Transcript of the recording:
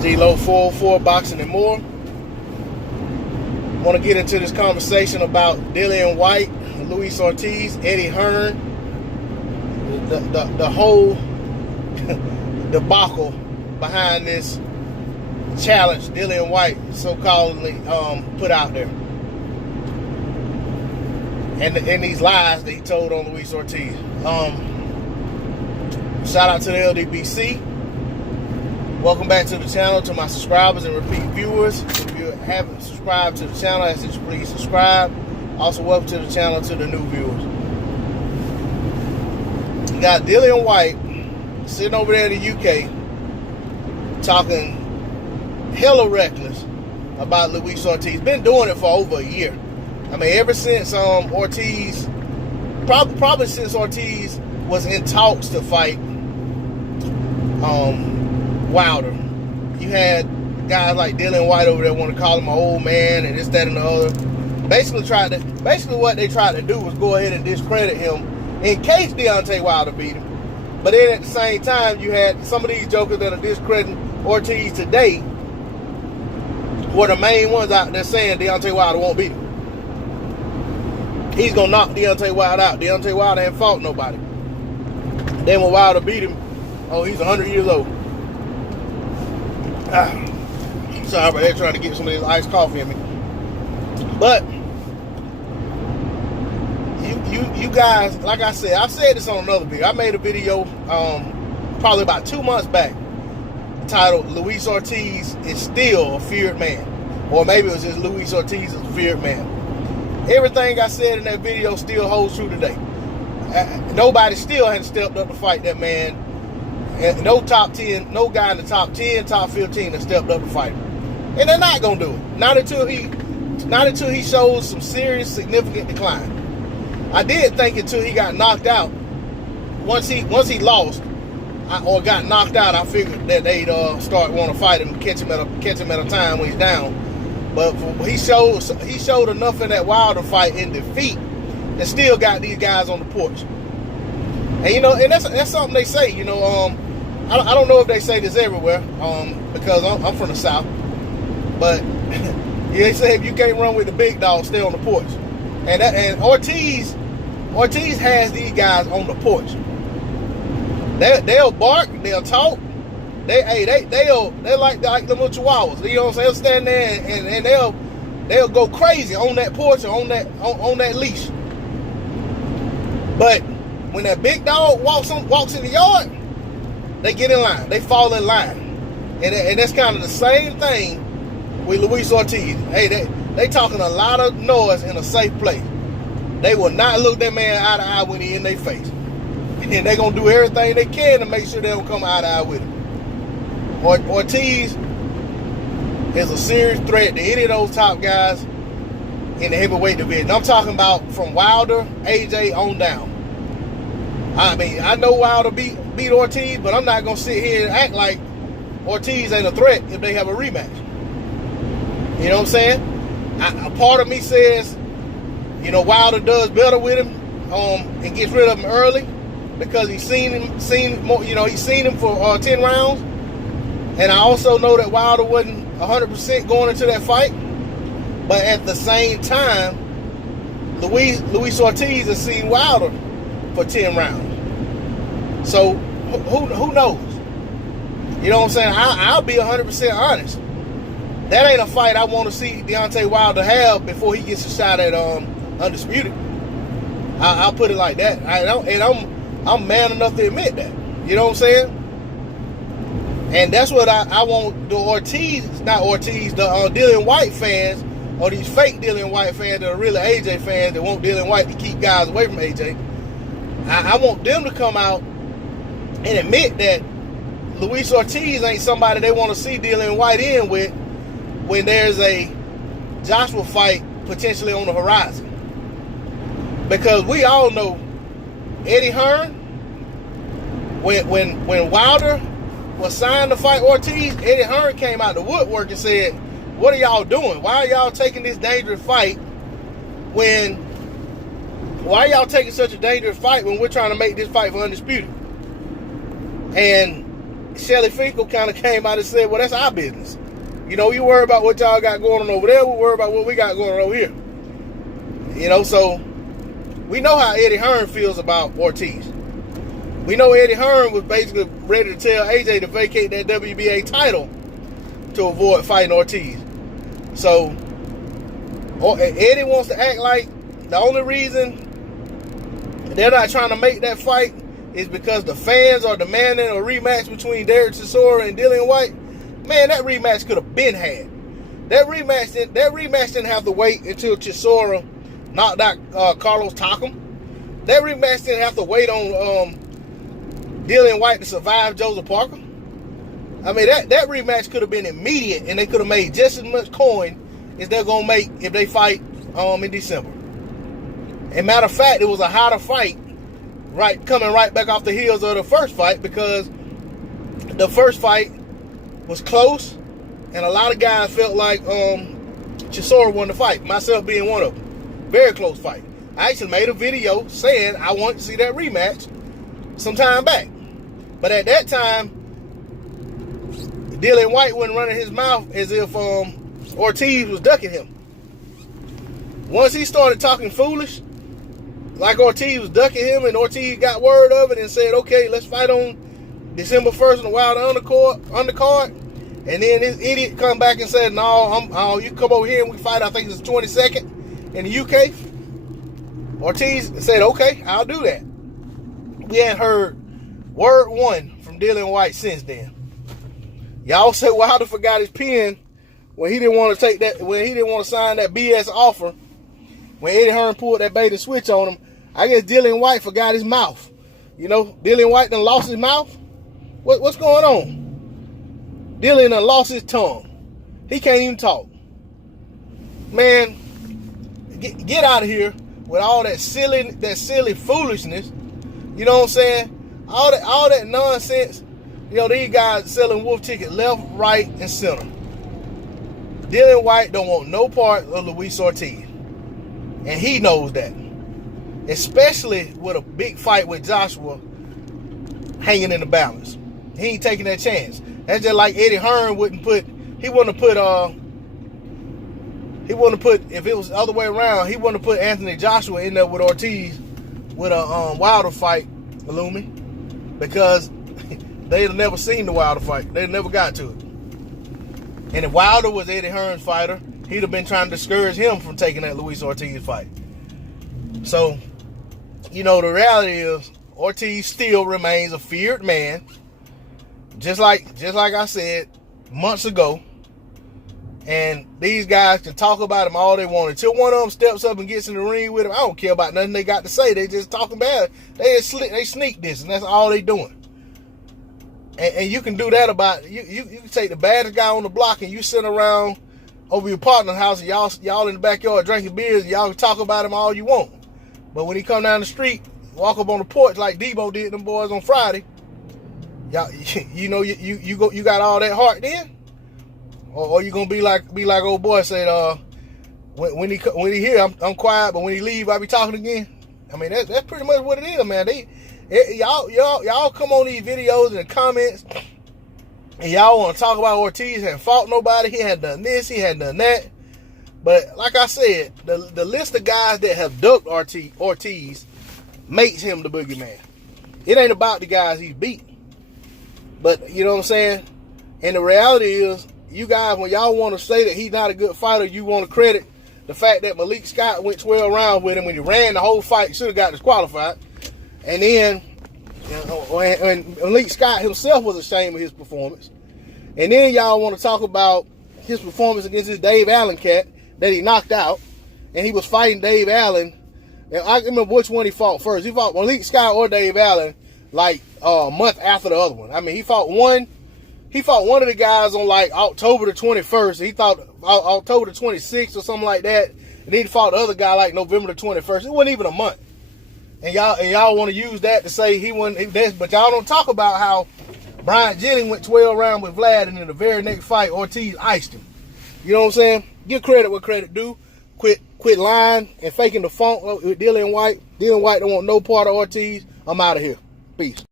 D-Lo 404 Boxing and More. Want to get into this conversation about Dillian Whyte, Luis Ortiz, Eddie Hearn, the whole debacle behind this challenge Dillian Whyte so-calledly put out there, and these lies that he told on Luis Ortiz. Shout out to the LDBC. Welcome back to the channel, to my subscribers and repeat viewers. If you haven't subscribed to the channel, I ask that you please subscribe. Also, welcome to the channel to the new viewers. You got Dillian Whyte sitting over there in the UK talking hella reckless about Luis Ortiz. Been doing it for over a year. I mean, ever since Ortiz, probably since Ortiz was in talks to fight Wilder. You had guys like Dillian Whyte over there want to call him an old man and this, that, and the other. Basically what they tried to do was go ahead and discredit him in case Deontay Wilder beat him. But then at the same time, you had some of these jokers that are discrediting Ortiz today were the main ones out there saying Deontay Wilder won't beat him. He's gonna knock Deontay Wilder out. Deontay Wilder ain't fought nobody. Then when Wilder beat him, oh, he's 100 years old. Sorry, but they're trying to get some of this iced coffee in me. But you guys, like I said, I've said this on another video. I made a video probably about 2 months back titled "Luis Ortiz is still a feared man," or maybe it was just Luis Ortiz is a feared man. Everything I said in that video still holds true today. Nobody still hasn't stepped up to fight that man. No top 10, no guy in the top 10, top 15 has stepped up to fight him. And they're not gonna do it. Not until he shows some serious, significant decline. I did think until he got knocked out. Once he lost or got knocked out, I figured that they'd start want to fight him, catch him at a time when he's down. But he showed enough in that Wilder fight in defeat that still got these guys on the porch. And you know, and that's something they say. You know, I don't know if they say this everywhere, because I'm from the South. But they say if you can't run with the big dog, stay on the porch. And Ortiz has these guys on the porch. They'll bark, they'll talk. They're like the little chihuahuas. You know what I'm saying? They'll stand there and they'll go crazy on that porch or on that leash. But when that big dog walks in the yard, they get in line. They fall in line. And that's kind of the same thing with Luis Ortiz. Hey, they talking a lot of noise in a safe place. They will not look that man eye to eye when he in their face. And they're going to do everything they can to make sure they don't come eye to eye with him. Ortiz is a serious threat to any of those top guys in the heavyweight division. I'm talking about from Wilder, AJ on down. I mean, I know Wilder beat Ortiz, but I'm not going to sit here and act like Ortiz ain't a threat if they have a rematch. You know what I'm saying? A part of me says, you know, Wilder does better with him and gets rid of him early because he's seen him for 10 rounds. And I also know that Wilder wasn't 100% going into that fight. But at the same time, Luis Ortiz has seen Wilder for 10 rounds. So who knows? You know what I'm saying? I'll be 100% honest. That ain't a fight I want to see Deontay Wilder have before he gets a shot at Undisputed. I'll put it like that. I'm man enough to admit that. You know what I'm saying? And that's what I want the Dillian Whyte fans, or these fake Dillian Whyte fans that are really AJ fans that want Dillian Whyte to keep guys away from AJ. I want them to come out and admit that Luis Ortiz ain't somebody they want to see Dillian Whyte in with when there's a Joshua fight potentially on the horizon. Because we all know Eddie Hearn, when Wilder was signed to fight Ortiz, Eddie Hearn came out the woodwork and said, "What are y'all doing? Why are y'all taking this dangerous fight when Why are y'all taking such a dangerous fight when we're trying to make this fight for Undisputed? And Shelly Finkel kind of came out and said, well, that's our business. You know, you worry about what y'all got going on over there, we worry about what we got going on over here. You know, so we know how Eddie Hearn feels about Ortiz. We know Eddie Hearn was basically ready to tell AJ to vacate that WBA title to avoid fighting Ortiz. So Eddie wants to act like the only reason they're not trying to make that fight is because the fans are demanding a rematch between Derek Chisora and Dillian Whyte. Man, that rematch could have been had. That rematch didn't have to wait until Chisora knocked out Carlos Takam. That rematch didn't have to wait on Dillian Whyte to survive Joseph Parker. I mean, that rematch could have been immediate, and they could have made just as much coin as they're going to make if they fight in December. And matter of fact, it was a harder fight, coming right back off the heels of the first fight, because the first fight was close, and a lot of guys felt like Chisora won the fight, myself being one of them. Very close fight. I actually made a video saying I wanted to see that rematch some time back. But at that time, Dillian Whyte wasn't running his mouth as if Ortiz was ducking him. Once he started talking foolish, like Ortiz was ducking him, and Ortiz got word of it and said, okay, let's fight on December 1st on the Wild undercard. And then this idiot come back and said, no, you come over here and we fight, I think it's the 22nd in the UK. Ortiz said, okay, I'll do that. We hadn't heard word one from Dillian Whyte since then. Y'all said Wilder forgot his pen when he didn't want to take that, when he didn't want to sign that BS offer, when Eddie Hearn pulled that bait and switch on him. I guess Dillian Whyte forgot his mouth. You know, Dillian Whyte done lost his mouth. What's going on? Dillian done lost his tongue. He can't even talk. Man, get out of here with all that silly foolishness. You know what I'm saying? All that nonsense. You know, these guys selling wolf ticket left, right, and center. Dillian Whyte don't want no part of Luis Ortiz. And he knows that. Especially with a big fight with Joshua hanging in the balance. He ain't taking that chance. That's just like Eddie Hearn wouldn't put, if it was the other way around, he wouldn't have put Anthony Joshua in there with Ortiz with a Wilder fight looming, because they'd have never seen the Wilder fight. They'd never got to it. And if Wilder was Eddie Hearn's fighter, he'd have been trying to discourage him from taking that Luis Ortiz fight. So, you know, the reality is Ortiz still remains a feared man. Just like I said months ago. And these guys can talk about him all they want. Until one of them steps up and gets in the ring with him, I don't care about nothing they got to say. They just talking bad. They sneak this, and that's all they doing. And you can do that about, you can take the baddest guy on the block and you sit around over your partner's house and y'all in the backyard drinking beers, and y'all can talk about him all you want. But when he come down the street, walk up on the porch like Debo did them boys on Friday, y'all, you know, you got all that heart then? Or you gonna be like old boy said, when he here, I'm quiet, but when he leave, I be talking again. I mean, that's pretty much what it is, man. Y'all come on these videos and the comments, and y'all want to talk about Ortiz hadn't fought nobody, he hadn't done this, he hadn't done that. But like I said, the list of guys that have ducked Ortiz makes him the boogeyman. It ain't about the guys he's beat. But you know what I'm saying? And the reality is, you guys, when y'all want to say that he's not a good fighter, you want to credit the fact that Malik Scott went 12 rounds with him when he ran the whole fight, should have got disqualified. And then, you know, and Malik Scott himself was ashamed of his performance. And then y'all want to talk about his performance against this Dave Allen cat that he knocked out. And he was fighting Dave Allen. And I remember which one he fought first. He fought Malik Scott or Dave Allen like a month after the other one. I mean, he fought one of the guys on like October the 21st. He thought October the 26th or something like that. And then he fought the other guy like November the 21st. It wasn't even a month. And y'all want to use that to say he wasn't this, but y'all don't talk about how Bryant Jennings went 12 rounds with Vlad, and in the very next fight, Ortiz iced him. You know what I'm saying? Give credit where credit due. Quit lying and faking the funk with Dillian Whyte. Dillian Whyte don't want no part of Ortiz. I'm out of here. Peace.